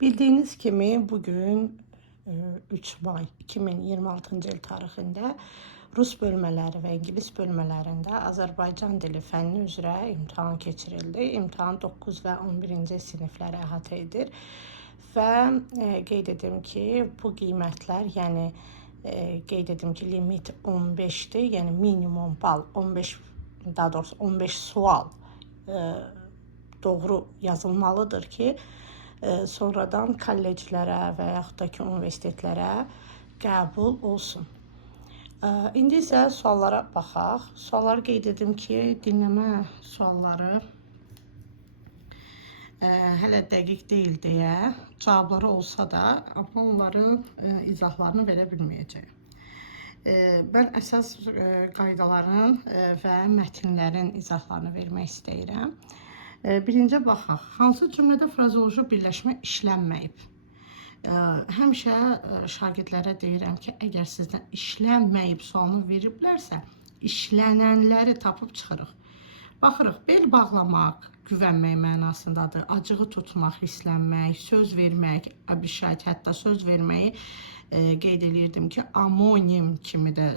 Bildiğiniz kimi bugün 3 May 2026-cı il tarixində Rus bölmələri və İngilis bölmələrində Azərbaycan dili fənni üzrə imtahan keçirildi. İmtahan 9 və 11-ci sinifləri əhatə edir və qeyd edim ki, bu qiymətlər, yəni qeyd edim ki, limit 15-dir, yəni minimum bal 15, daha doğrusu 15 sual doğru yazılmalıdır ki, sonradan kolleclərə və yaxud da ki, universitetlərə qəbul olsun. İndi isə suallara baxaq. Sualları qeyd edim ki, dinləmə sualları hələ dəqiq deyil deyə cavabları olsa da, amma onların izahlarını verə bilməyəcəyəm. Mən əsas qaydaların və mətinlərin izahlarını vermək istəyirəm. Birinci baxaq. Hansı cümlədə frazeoloji birləşmə işlənməyib? Həmişə şagirdlərə deyirəm ki, əgər sizdən işlənməyib sualını veriblərsə, işlənənləri tapıb çıxırıq. Baxırıq, bel bağlamaq güvənmək mənasındadır. Acığı tutmaq, hisslənmək, söz vermək, əbişayət, hətta söz verməyi qeyd edirdim ki, amonim kimi də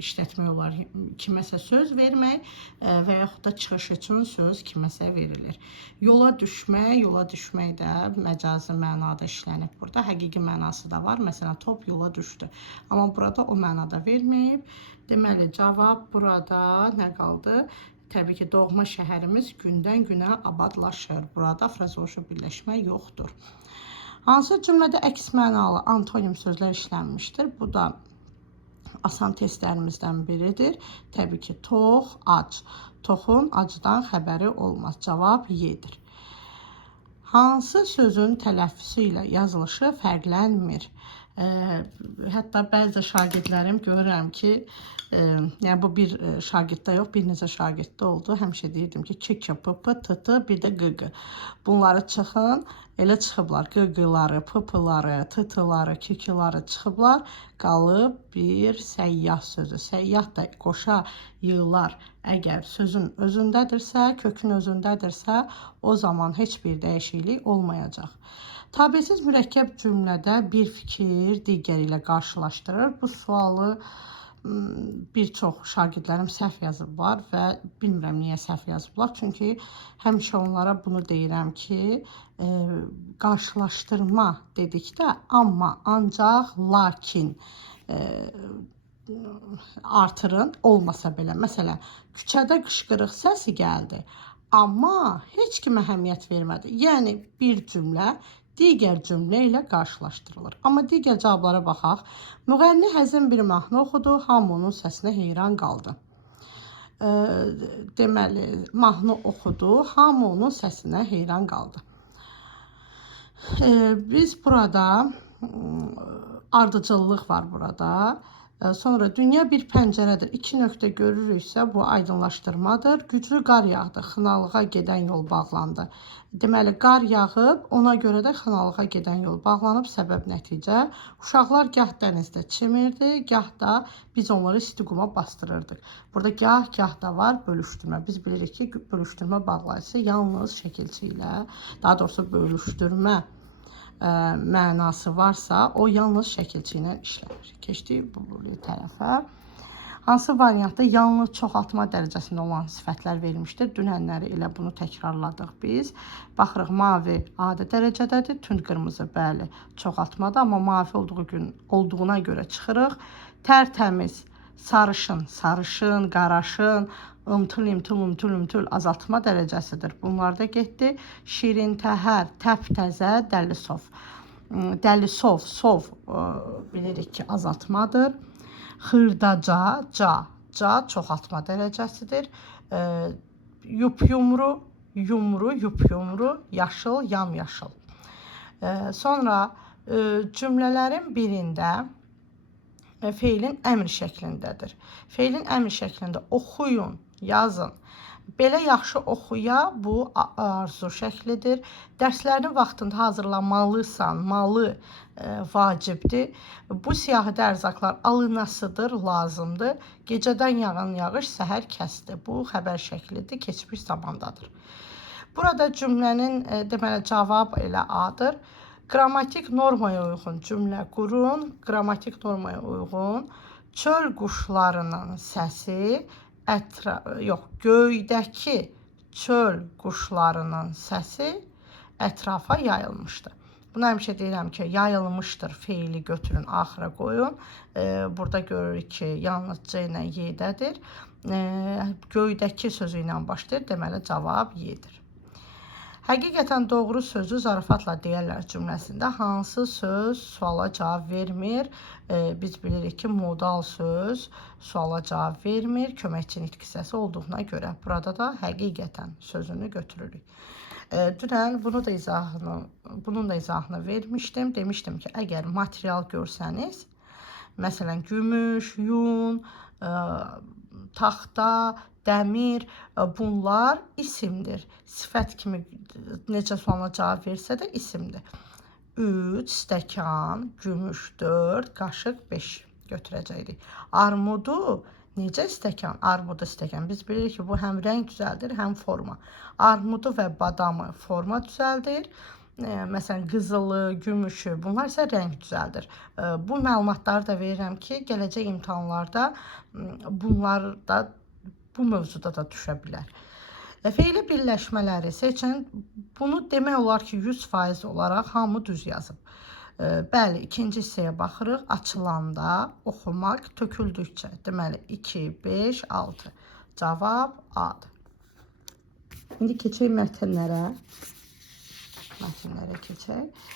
işlətmək olar. Kiməsə söz vermək və yaxud da çıxış üçün söz kiməsə verilir. Yola düşmək də məcazi mənada işlənib. Burada həqiqi mənası da var. Məsələn, top yola düşdü. Amma burada o mənada verməyib. Deməli, cavab burada nə qaldı? Təbii ki, doğma şəhərimiz gündən günə abadlaşır. Burada frazeoloji birləşmə yoxdur. Hansı cümlədə əks mənalı antonim sözlər işlənmişdir? Bu da asan testlərimizdən biridir. Təbii ki, tox, ac. Toxun acıdan xəbəri olmaz. Cavab yedir. Hansı sözün tələffüsü ilə yazılışı fərqlənmir? Hətta bəzi şagirdlərim görürəm ki, yəni bu bir şagirddə yox, bir neçə şagirddə oldu. Həmişə deyirdim ki, k, p, p, t, t, bir də q, q. Bunları çıxın, elə çıxıblar. Q, q'ları, p, p'ları, t, t'ları, k, k'ları çıxıblar. Qalıb bir səyyah sözü. Səyyah da qoşa yığılar. Əgər sözün özündədirsə, kökün özündədirsə, o zaman heç bir dəyişiklik olmayacaq. Tabesiz mürəkkəb cümlədə bir fikir digəri ilə qarşılaşdırır. Bu sualı bir çox şagirdlərim səhv yazıblar və bilmirəm niyə səhv yazıblar. Çünki həmişə onlara bunu deyirəm ki, qarşılaşdırma dedikdə amma, ancaq, lakin artırın olmasa belə. Məsələn, küçədə qışqırıq səsi gəldi, amma heç kimə əhəmiyyət vermədi. Yəni, bir cümlə digər cümlə ilə qarşılaşdırılır. Amma digər cavablara baxaq. Müğənni həzin bir mahnı oxudu, hamı onun səsinə heyran qaldı. Deməli, mahnı oxudu, hamı onun səsinə heyran qaldı. Biz burada ardıcıllıq var burada. Sonra dünya bir pəncərədir. 2 nöqtə görürüksə bu aydınlaşdırmadır. Güclü qar yağdı, xınalığa gedən yol bağlandı. Deməli, qar yağıb, ona görə də xınalığa gedən yol bağlanıb, səbəb nəticə. Uşaqlar gah dənizdə çimirdi, gah da biz onları isti quma bastırırdıq. Burada gah da var bölüşdürmə. Biz bilirik ki, bölüşdürmə bağlayıcısı yalnız şəkilçi ilə, daha doğrusu bölüşdürmə mənası varsa, o yalnız şəkilçi ilə işlənir. Keçdik bu tərəfə. Hansı variantda yalnız çoxaltma dərəcəsində olan sifətlər verilmişdir? Dünənləri ilə bunu təkrarladıq biz. Baxırıq, mavi adi dərəcədədir, tünd qırmızı, bəli, çoxaltmada, amma mavi olduğuna görə çıxırıq. Tərtəmiz, sarışın, sarışın, qaraşın, ımtıl azaltma dərəcəsidir. Bunlar da getdi. Şirin, təhər, təptəzə, dəlisov. Dəlisov, sov bilirik ki, azaltmadır. Xırdaca, ca çoxaltma dərəcəsidir. Yup-yumru, yumru, yup-yumru, yaşıl, yamyaşıl. Sonra cümlələrin birində feilin əmr şəklindədir. Feilin əmr şəklində oxuyun, yazın. Belə yaxşı oxuya, bu arzu şəklidir. Dərslərini vaxtında hazırlamalısan, malı vacibdir. Bu siyahıda ərzaqlar alınasıdır, lazımdır. Gecədən yağan yağış səhər kəsdi. Bu xəbər şəklidir, keçmiş zamandadır. Burada cümlənin deməli cavab elə A-dır. Qrammatik normaya uyğun cümlə qurun. Qrammatik normaya uyğun çöl quşlarının səsi göydəki çöl quşlarının səsi ətrafa yayılmışdır. Buna həmişə deyirəm ki, yayılmışdır feili götürün, axıra qoyun. Burada görürük ki, yalnız C ilə Y-dədir. Göydəki sözü ilə başlayır, deməli cavab Y-dir. Həqiqətən doğru sözü zarafatla deyərlər cümləsində hansı söz suala cavab vermir? Biz bilirik ki, modal söz suala cavab vermir, köməkçi nitq hissəsi olduğuna görə. Burada da həqiqətən sözünü götürürük. Dünən bunun da izahını vermişdim. Demişdim ki, əgər material görsəniz, məsələn, gümüş, yun, taxta, dəmir, bunlar isimdir. Sifət kimi necə sualına cavab versə də isimdir. 3 stəkan, gümüş 4, qaşıq 5 götürəcəkdik. Armudu necə stəkan? Armudu stəkan. Biz bilirik ki, bu həm rəng düzəldir, həm forma. Armudu və badamı forma düzəldir. Məsələn, qızılı, gümüşü, bunlar isə rəng düzəldir. Bu məlumatları da verirəm ki, gələcək imtahanlarda bunlar da bu mövzuda da düşə bilər. Feili birləşmələri seçin. Bunu demək olar ki, 100% olaraq hamı düz yazıb. Bəli, ikinci hissəyə baxırıq. Açılanda, oxumaq, töküldükcə. Deməli, 2, 5, 6. Cavab A-dır. İndi keçək mətnlərə. Keçək.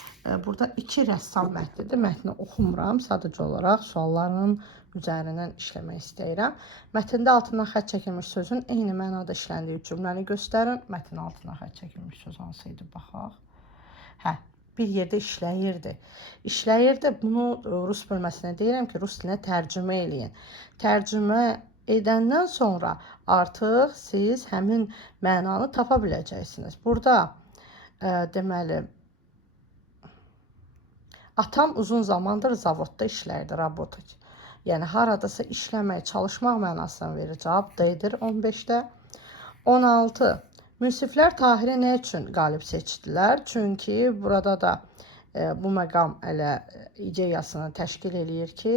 Burada 2 rəssam mətnidir. Mətni oxumuram. Sadəcə olaraq sualların üzərindən işləmək istəyirəm. Mətndə altından xətt çəkilmiş sözün eyni mənada işləndiyi cümləni göstərin. Mətnin altından xətt çəkilmiş söz hansı idi? Baxaq. Bir yerdə işləyirdi. İşləyirdi. Bunu rus bölməsinə deyirəm ki, rus dilinə tərcümə eləyin. Tərcümə edəndən sonra artıq siz həmin mənanı tapa biləcəksiniz. Burada deməli, atam uzun zamandır zavodda işləyirdi, работать. Yəni, haradasa işləmək, çalışmaq mənasını verir. Cavab D-dir 15-də. 16. Münsiflər Tahiri nə üçün qalib seçdilər? Çünki burada da bu məqam elə ideyasını təşkil eləyir ki,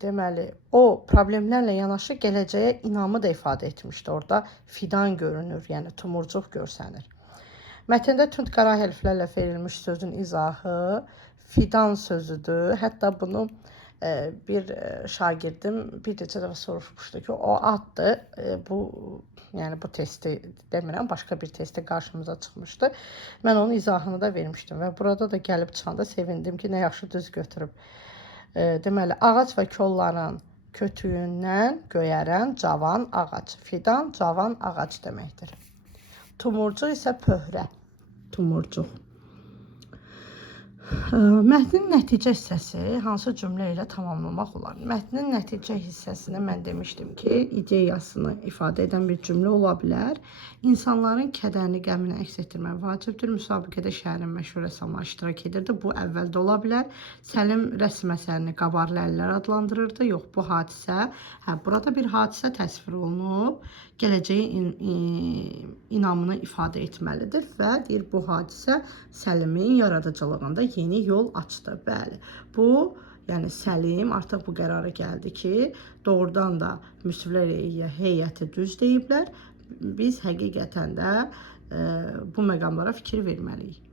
deməli, o problemlərlə yanaşı gələcəyə inamı da ifadə etmişdi. Orada fidan görünür, yəni tumurcuq görsənir. Mətndə tünd qara hərflərlə verilmiş sözün izahı fidan sözüdür. Hətta bunu bir şagirdim bir neçə dəfə soruşmuşdu ki, o addır. Yəni bu testi demirəm, başqa bir testi qarşımıza çıxmışdı. Mən onun izahını da vermişdim və burada da gəlib çıxanda sevindim ki, nə yaxşı düz götürüb. Deməli, ağac və kolların kötüyündən göyərən cavan ağac. Fidan cavan ağac deməkdir. Tumurcuq isə pöhrə. Tumurcuq. Mətnin nəticə hissəsi hansı cümlə ilə tamamlamaq olar? Mətnin nəticə hissəsində mən demişdim ki, ideyasını ifadə edən bir cümlə ola bilər. İnsanların kədərini, qəmini əks etdirmək vacibdir. Müsabiqədə şəhərin məşhur rəssamları iştirak edirdi. Bu əvvəldə ola bilər. Səlim rəsm əsərini qabarlı əllər adlandırırdı. Yox, bu hadisə, burada bir hadisə təsvir olunub. Gələcəyin inamını ifadə etməlidir və deyir, bu hadisə Səlimin yaradıcılığında yeni yol açdı. Bəli, bu, yəni Səlim artıq bu qərara gəldi ki, doğrudan da münsiflər heyəti düz deyiblər. Biz həqiqətən də bu məqamlara fikir verməliyik.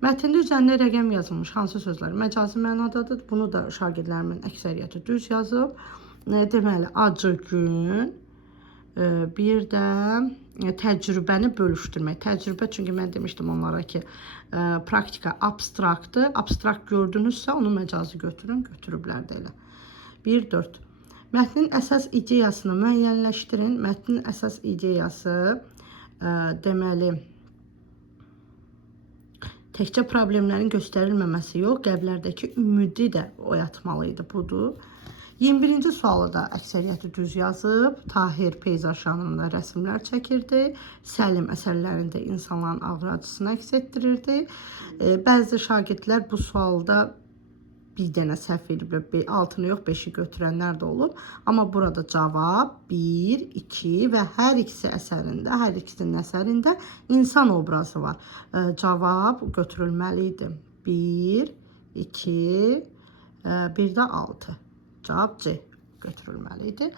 Mətndə üzərində rəqəm yazılmış hansı sözlər məcazi mənadadır? Bunu da şagirdlərimin əksəriyyəti düz yazıb. Deməli, acı gün, bir də təcrübəni bölüşdürmək. Təcrübə, çünki mən demişdim onlara ki, praktika abstraktdır. Abstrakt gördünüzsə, onu məcazi götürün, götürüblər də elə. 1-4. Mətnin əsas ideyasını müəyyənləşdirin. Mətnin əsas ideyası, deməli, təkcə problemlərin göstərilməməsi yox, qəlblərdəki ümidi də oyatmalıydı, budur. 21-ci sualı da əksəriyyəti düz yazıb. Tahir peyzaj janrında rəsmlər çəkirdi. Səlim əsərlərində insanların ağrı acısını əks etdirirdi. Bəzi şagirdlər bu sualda bir dənə səhv ediblər. 6-nı yox, 5-i götürənlər də olub. Amma burada cavab 1, 2 və hər ikisi əsərində, hər ikisinin əsərində insan obrazı var. Cavab götürülməli idi. 1, 2, bir də 6. Cavab C götürülməli idi.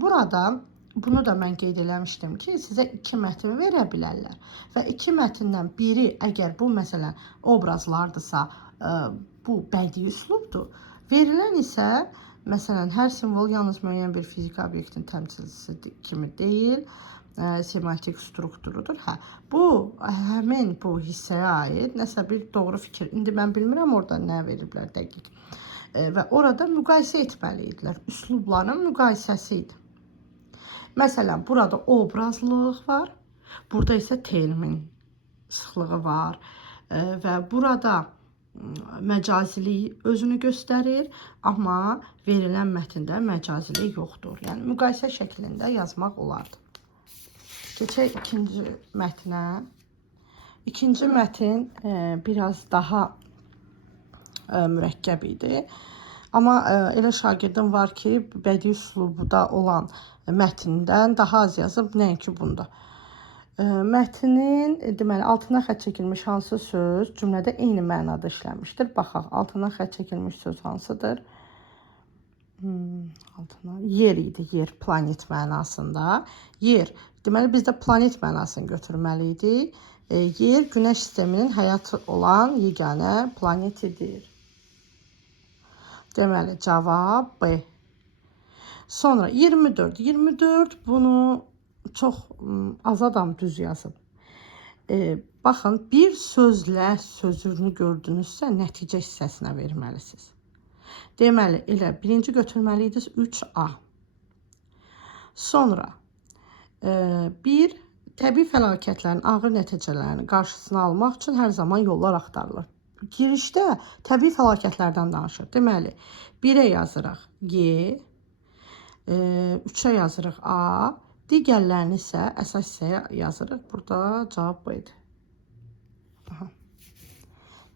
Burada bunu da mən qeyd eləmişdim ki, sizə 2 mətn verə bilərlər. Və 2 mətndən biri, əgər bu məsələn obrazlardırsa, bu bədii üslubdur. Verilən isə, məsələn, hər simvol yalnız müəyyən bir fiziki obyektin təmsilçisi kimi deyil, semantik strukturudur. Bu, həmin bu hissəyə aid nəsə bir doğru fikir. İndi mən bilmirəm orada nə veriblər dəqiq. Və orada müqayisə etməli idilər. Üslubların müqayisəsi idi. Məsələn, burada obrazlıq var, burada isə termin sıxlığı var və burada məcazilik özünü göstərir, amma verilən mətndə məcazilik yoxdur. Yəni, müqayisə şəklində yazmaq olardı. Keçək ikinci mətnə. İkinci mətn biraz daha mürəkkəb idi. Amma elə şagirdim var ki, bədii üslubda olan mətndən daha az yazıb, nəinki bunda. Mətnin, deməli, altından xətt çəkilmiş hansı söz cümlədə eyni mənada işlənmişdir? Baxaq, altından xətt çəkilmiş söz hansıdır? Yer idi, yer, planet mənasında. Yer, deməli, biz də planet mənasını götürməli idi. Yer, Günəş sisteminin həyat olan yeganə planetidir. Deməli, cavab B. Sonra 24. 24 bunu çox az adam düz yazıb. Baxın, bir sözlə sözünü gördünüzsə, nəticə hissəsinə verməlisiniz. Deməli, elə birinci götürməliydiniz 3A. Sonra bir, təbii fəlakətlərin ağır nəticələrini qarşısını almaq üçün hər zaman yollar axtarılır. Girişdə təbii fəlakətlərdən danışır. Deməli, 1-ə yazırıq Y, 3-ə yazırıq A, digərlərini isə əsas hissəyə yazırıq. Burada cavab bu idi.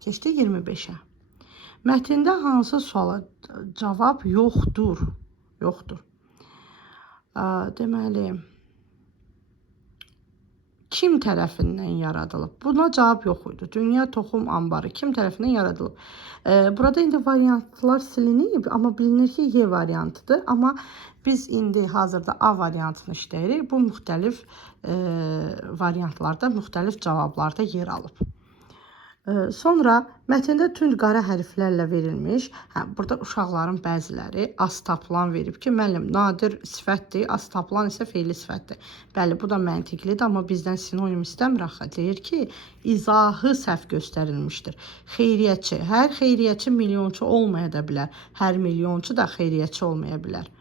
Keçdi 25-ə. Mətndə hansı suala cavab yoxdur? Yoxdur. Deməli, kim tərəfindən yaradılıb? Buna cavab yox idi. Dünya toxum ambarı kim tərəfindən yaradılıb? Burada indi variantlar silinib, amma bilinir ki, Y variantıdır. Amma biz indi hazırda A variantını işləyirik. Bu müxtəlif variantlarda, müxtəlif cavablarda yer alıb. Sonra mətndə tünd qara hərflərlə verilmiş, burada uşaqların bəziləri az tapılan verib ki, müəllim, nadir sifətdir, az tapılan isə fe'li sifətdir. Bəli, bu da məntiqlidir, amma bizdən sinonim istəmir axı. Deyir ki, izahı səhv göstərilmişdir. Xeyriyyətçi, hər xeyriyyətçi milyonçu olmaya da bilər, hər milyonçu da xeyriyyətçi olmaya bilər.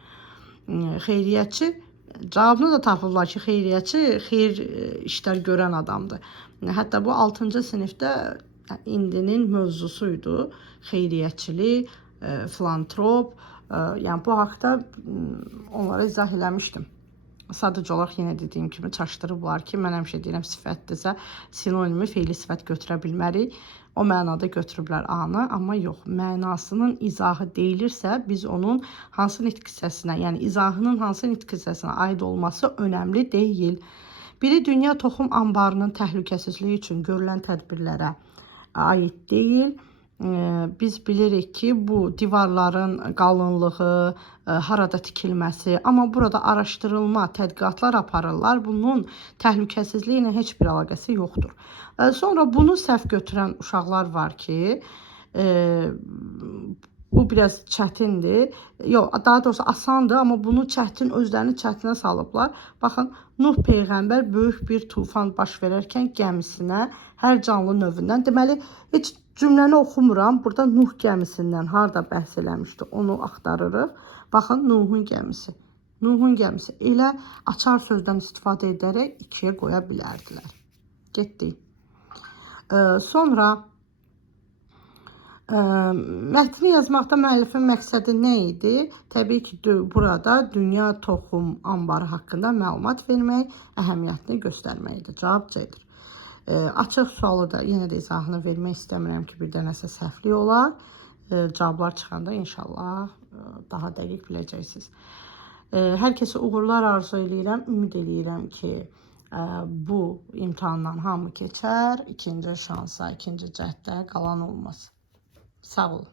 Xeyriyyətçi, cavabını da tapırlar ki, xeyriyyətçi xeyir işlər görən adamdır. Hətta bu 6-cı sinifdə indinin mövzusuydu. Xeyriyyətçilik, filantrop. Yəni bu haqda onlara izah eləmişdim. Sadəcə olaraq yenə dediyim kimi çaşdırıblar ki, mən həmişə deyirəm sifətdirsə sinonimi fe'li sifət götürə bilmərik. O mənada götürüblər A-nı, amma yox. Mənasının izahı deyilirsə, biz onun hansı nitq hissəsinə, yəni izahının hansı nitq hissəsinə aid olması önəmli deyil. Biri dünya toxum ambarının təhlükəsizliyi üçün görülən tədbirlərə aid deyil. Biz bilirik ki, bu divarların qalınlığı, harada tikilməsi, amma burada araşdırılma, tədqiqatlar aparırlar. Bunun təhlükəsizliyi ilə heç bir əlaqəsi yoxdur. Sonra bunu səhv götürən uşaqlar var ki, bu biraz çətindir. Yox, daha doğrusu asandır, amma bunu özlərini çətinə salıblar. Baxın, Nuh Peyğəmbər böyük bir tufan baş verərkən gəmisinə hər canlı növündən, deməli, heç cümləni oxumuram. Burada Nuh gəmisindən harada bəhs eləmişdi, onu axtarırıq. Baxın, Nuhun gəmisi. Nuhun gəmisi. Elə açar sözdən istifadə edərək 2-yə qoya bilərdilər. Getdik. Sonra mətni yazmaqda müəllifin məqsədi nə idi? Təbii ki, burada dünya toxum ambarı haqqında məlumat vermək, əhəmiyyətini göstərməkdir. Cavab C-dir. Açıq sualı da yenə də izahını vermək istəmirəm ki, bir dənəsə səhvlik olar. cavablar çıxanda inşallah daha dəqiq biləcəksiniz. Hər kəsə uğurlar arzu edirəm. Ümid edirəm ki, bu imtahandan hamı keçər, ikinci şansa, ikinci cəhdə qalan olmaz. Sağ olun.